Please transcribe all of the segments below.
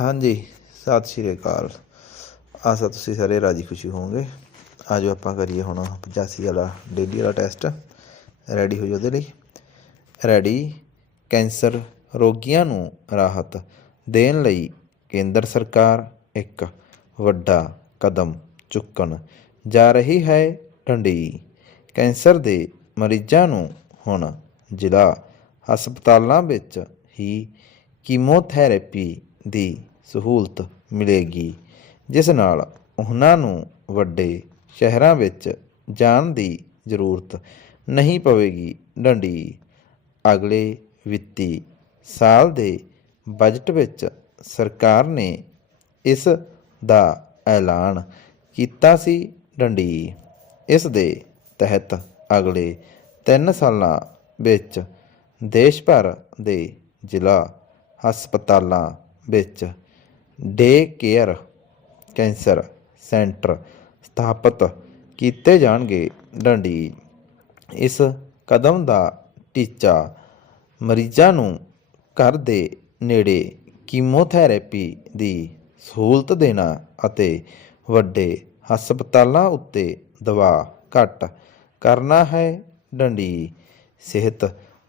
ਹਾਂਜੀ, ਸਤਿ ਸ਼੍ਰੀ ਅਕਾਲ। ਆਸਾ ਤੁਸੀਂ ਸਾਰੇ ਰਾਜੀ ਖੁਸ਼ੀ ਹੋਵੋਗੇ। ਆਜੋ ਆਪਾਂ ਕਰੀਏ ਹੁਣ 85 ਵਾਲਾ, ਡੇਲੀ ਵਾਲਾ ਟੈਸਟ। ਰੈਡੀ ਹੋ ਜਾਓ ਉਹਦੇ ਲਈ। ਰੈਡੀ ਕੈਂਸਰ ਰੋਗੀਆਂ ਨੂੰ ਰਾਹਤ ਦੇਣ ਲਈ ਕੇਂਦਰ ਸਰਕਾਰ ਇੱਕ ਵੱਡਾ ਕਦਮ ਚੁੱਕਣ ਜਾ ਰਹੀ ਹੈ ਢੰਡੀ ਕੈਂਸਰ ਦੇ ਮਰੀਜ਼ਾਂ ਨੂੰ ਹੁਣ ਜ਼ਿਲ੍ਹਾ ਹਸਪਤਾਲਾਂ ਵਿੱਚ ਹੀ ਕੀਮੋਥੈਰੇਪੀ ਦੀ ਸਹੂਲਤ ਮਿਲੇਗੀ, ਜਿਸ ਨਾਲ ਉਹਨਾਂ ਨੂੰ ਵੱਡੇ ਸ਼ਹਿਰਾਂ ਵਿੱਚ ਜਾਣ ਦੀ ਜ਼ਰੂਰਤ ਨਹੀਂ ਪਵੇਗੀ। ਡੰਡੀ ਅਗਲੇ ਵਿੱਤੀ ਸਾਲ ਦੇ ਬਜਟ ਵਿੱਚ ਸਰਕਾਰ ਨੇ ਇਸ ਦਾ ਐਲਾਨ ਕੀਤਾ ਸੀ। ਡੰਡੀ ਇਸ ਦੇ ਤਹਿਤ ਅਗਲੇ 3 ਸਾਲਾਂ ਵਿੱਚ ਦੇਸ਼ ਭਰ ਦੇ ਜ਼ਿਲ੍ਹਾ ਹਸਪਤਾਲਾਂ ਵਿੱਚ ਡੇ ਕੇਅਰ ਕੈਂਸਰ ਸੈਂਟਰ ਸਥਾਪਿਤ ਕੀਤੇ ਜਾਣਗੇ ਡੰਡੀ। ਇਸ ਕਦਮ ਦਾ ਟੀਚਾ ਮਰੀਜ਼ਾਂ ਨੂੰ ਘਰ ਦੇ ਨੇੜੇ ਕੀਮੋਥੈਰੇਪੀ ਦੀ ਸਹੂਲਤ ਦੇਣਾ ਅਤੇ ਵੱਡੇ ਹਸਪਤਾਲਾਂ ਉੱਤੇ ਦਬਾਅ ਘੱਟ ਕਰਨਾ ਹੈ ਡੰਡੀ। ਸਿਹਤ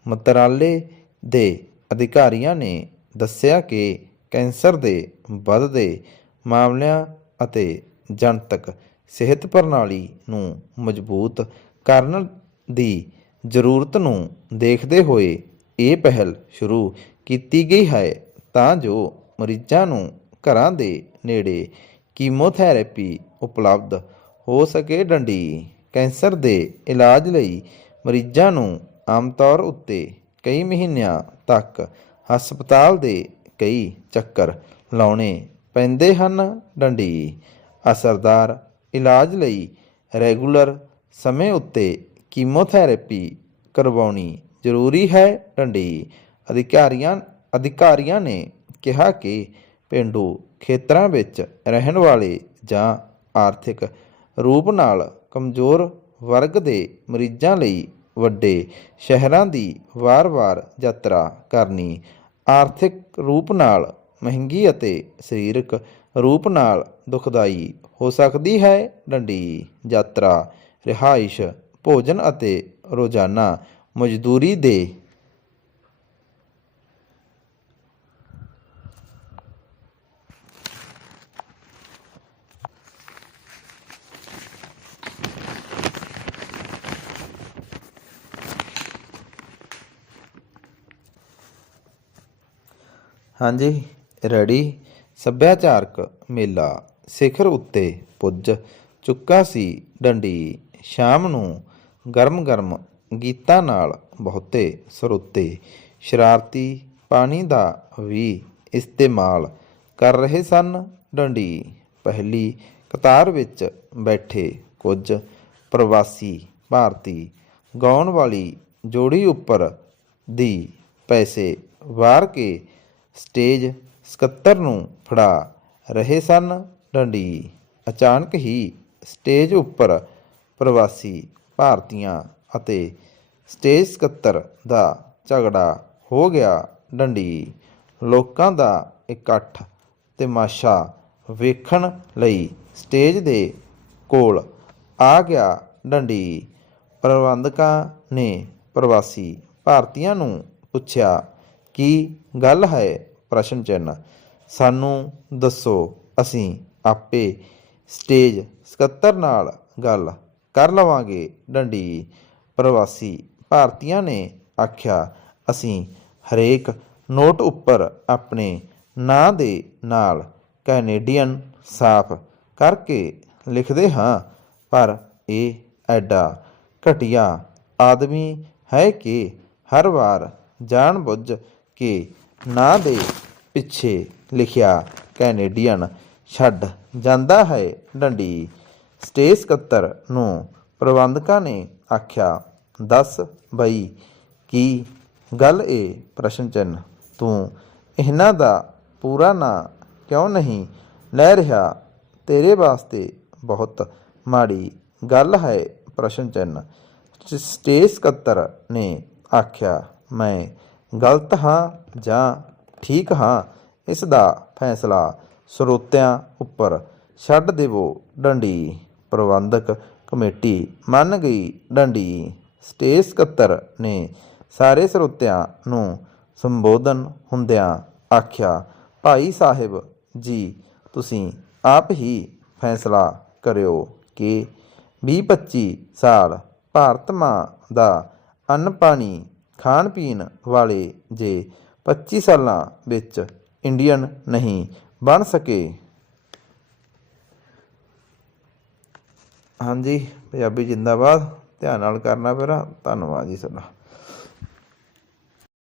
ਮੰਤਰਾਲੇ ਦੇ ਅਧਿਕਾਰੀਆਂ ਨੇ ਦੱਸਿਆ ਕਿ ਕੈਂਸਰ ਦੇ ਵੱਧਦੇ ਮਾਮਲਿਆਂ ਅਤੇ ਜਨਤਕ ਸਿਹਤ ਪ੍ਰਣਾਲੀ ਨੂੰ ਮਜ਼ਬੂਤ ਕਰਨ ਦੀ ਜ਼ਰੂਰਤ ਨੂੰ ਦੇਖਦੇ ਹੋਏ ਇਹ ਪਹਿਲ ਸ਼ੁਰੂ ਕੀਤੀ ਗਈ ਹੈ ਤਾਂ ਜੋ ਮਰੀਜ਼ਾਂ ਨੂੰ ਘਰਾਂ ਦੇ ਨੇੜੇ ਕੀਮੋਥੈਰੇਪੀ ਉਪਲਬਧ ਹੋ ਸਕੇ। ਡੰਡੀ, ਕੈਂਸਰ ਦੇ ਇਲਾਜ ਲਈ ਮਰੀਜ਼ਾਂ ਨੂੰ ਆਮ ਤੌਰ ਉੱਤੇ ਕਈ ਮਹੀਨਿਆਂ ਤੱਕ ਹਸਪਤਾਲ ਦੇ ਕਈ ਚੱਕਰ ਲਾਉਣੇ ਪੈਂਦੇ ਹਨ। ਡੰਡੀ ਅਸਰਦਾਰ ਇਲਾਜ ਲਈ ਰੈਗੂਲਰ ਸਮੇਂ ਉੱਤੇ ਕੀਮੋਥੈਰੇਪੀ ਕਰਵਾਉਣੀ ਜ਼ਰੂਰੀ ਹੈ। ਡੰਡੀ, ਅਧਿਕਾਰੀਆਂ ਅਧਿਕਾਰੀਆਂ ਨੇ ਕਿਹਾ ਕਿ ਪਿੰਡੂ ਖੇਤਰਾਂ ਵਿੱਚ ਰਹਿਣ ਵਾਲੇ ਜਾਂ ਆਰਥਿਕ ਰੂਪ ਨਾਲ ਕਮਜ਼ੋਰ ਵਰਗ ਦੇ ਮਰੀਜ਼ਾਂ ਲਈ ਵੱਡੇ ਸ਼ਹਿਰਾਂ ਦੀ ਵਾਰ-ਵਾਰ ਯਾਤਰਾ ਕਰਨੀ ਆਰਥਿਕ ਰੂਪ ਨਾਲ ਮਹਿੰਗੀ ਅਤੇ ਸਰੀਰਕ ਰੂਪ ਨਾਲ ਦੁਖਦਾਈ ਹੋ ਸਕਦੀ ਹੈ। ਡੰਡੀ, ਯਾਤਰਾ, ਰਿਹਾਇਸ਼, ਭੋਜਨ ਅਤੇ ਰੋਜ਼ਾਨਾ ਮਜ਼ਦੂਰੀ ਦੇ ਹਾਂਜੀ, ਰੜੀ ਸੱਭਿਆਚਾਰਕ ਮੇਲਾ ਸਿਖਰ ਉੱਤੇ ਪੁੱਜ ਚੁੱਕਾ ਸੀ ਡੰਡੀ। ਸ਼ਾਮ ਨੂੰ ਗਰਮ-ਗਰਮ ਗੀਤਾਂ ਨਾਲ ਬਹੁਤੇ ਸਰੋਤੇ। ਸ਼ਰਾਰਤੀ ਪਾਣੀ ਦਾ ਵੀ ਇਸਤੇਮਾਲ ਕਰ ਰਹੇ ਸਨ ਡੰਡੀ। ਪਹਿਲੀ ਕਤਾਰ ਵਿੱਚ ਬੈਠੇ ਕੁਝ ਪ੍ਰਵਾਸੀ ਭਾਰਤੀ ਗਾਉਣ ਵਾਲੀ ਜੋੜੀ ਉੱਪਰ ਦੀ ਪੈਸੇ ਵਾਰ ਕੇ ਸਟੇਜ ਸਕੱਤਰ ਨੂੰ ਫੜਾ ਰਹੇ ਸਨ ਡੰਡੀ। ਅਚਾਨਕ ਹੀ ਸਟੇਜ ਉੱਪਰ ਪ੍ਰਵਾਸੀ ਭਾਰਤੀਆਂ ਅਤੇ ਸਟੇਜ ਸਕੱਤਰ ਦਾ ਝਗੜਾ ਹੋ ਗਿਆ। ਡੰਡੀ ਲੋਕਾਂ ਦਾ ਇਕੱਠ ਤਮਾਸ਼ਾ ਵੇਖਣ ਲਈ ਸਟੇਜ ਦੇ ਕੋਲ ਆ ਗਿਆ। ਡੰਡੀ ਪ੍ਰਬੰਧਕਾਂ ਨੇ ਪ੍ਰਵਾਸੀ ਭਾਰਤੀਆਂ ਨੂੰ ਪੁੱਛਿਆ ਕੀ ਗੱਲ ਹੈ? ਪ੍ਰਸ਼ਨ ਚਿੰਨ੍ਹ। ਸਾਨੂੰ ਦੱਸੋ, ਅਸੀਂ ਆਪੇ ਸਟੇਜ ਸਕੱਤਰ ਨਾਲ ਗੱਲ ਕਰ ਲਵਾਂਗੇ, ਡੰਡੀ। ਪ੍ਰਵਾਸੀ ਭਾਰਤੀਆਂ ਨੇ ਆਖਿਆ, ਅਸੀਂ ਹਰੇਕ ਨੋਟ ਉੱਪਰ ਆਪਣੇ ਨਾਂ ਦੇ ਨਾਲ ਕੈਨੇਡੀਅਨ ਸਾਫ਼ ਕਰਕੇ ਲਿਖਦੇ ਹਾਂ, ਪਰ ਇਹ ਐਡਾ ਘਟੀਆ ਆਦਮੀ ਹੈ ਕਿ ਹਰ ਵਾਰ ਜਾਣ ਬੁੱਝ ਕਿ ਨਾਂ ਦੇ ਪਿੱਛੇ ਲਿਖਿਆ ਕੈਨੇਡੀਅਨ, ਛੱਡ ਜਾਂਦਾ ਹੈ ਡੰਡੀ। ਸਟੇਜ ਸਕੱਤਰ ਨੂੰ ਪ੍ਰਬੰਧਕਾਂ ਨੇ ਆਖਿਆ, ਦੱਸ ਬਈ ਕੀ ਗੱਲ ਏ ਪ੍ਰਸ਼ਨ ਚਿੰਨ੍ਹ? ਤੂੰ ਇਹਨਾਂ ਦਾ ਪੂਰਾ ਨਾਂ ਕਿਉਂ ਨਹੀਂ ਲੈ ਰਿਹਾ? ਤੇਰੇ ਵਾਸਤੇ ਬਹੁਤ ਮਾੜੀ ਗੱਲ ਹੈ ਪ੍ਰਸ਼ਨ ਚਿੰਨ੍ਹ। ਸਟੇਜ ਸਕੱਤਰ ਨੇ ਆਖਿਆ, ਮੈਂ ਗਲਤ ਹਾਂ ਜਾਂ ਠੀਕ ਹਾਂ, ਇਸ ਦਾ ਫੈਸਲਾ ਸਰੋਤਿਆਂ ਉੱਪਰ ਛੱਡ ਦੇਵੋ। ਡੰਡੀ ਪ੍ਰਬੰਧਕ ਕਮੇਟੀ ਮੰਨ ਗਈ। ਡੰਡੀ ਸਟੇਜ ਸਕੱਤਰ ਨੇ ਸਾਰੇ ਸਰੋਤਿਆਂ ਨੂੰ ਸੰਬੋਧਨ ਹੁੰਦਿਆਂ ਆਖਿਆ, ਭਾਈ ਸਾਹਿਬ ਜੀ, ਤੁਸੀਂ ਆਪ ਹੀ ਫੈਸਲਾ ਕਰਿਓ ਕਿ 20-25 ਸਾਲ ਭਾਰਤ ਮਾਂ ਦਾ ਅੰਨ ਪਾਣੀ ਖਾਣ ਪੀਣ ਵਾਲੇ ਜੇ 25 ਸਾਲਾਂ ਵਿੱਚ ਇੰਡੀਅਨ ਨਹੀਂ ਬਣ ਸਕੇ। ਹਾਂਜੀ, ਪੰਜਾਬੀ ਜਿੰਦਾਬਾਦ। ਧਿਆਨ ਨਾਲ ਕਰਨਾ ਫਿਰ ਧੰਨਵਾਦ ਜੀ ਤੁਹਾਡਾ।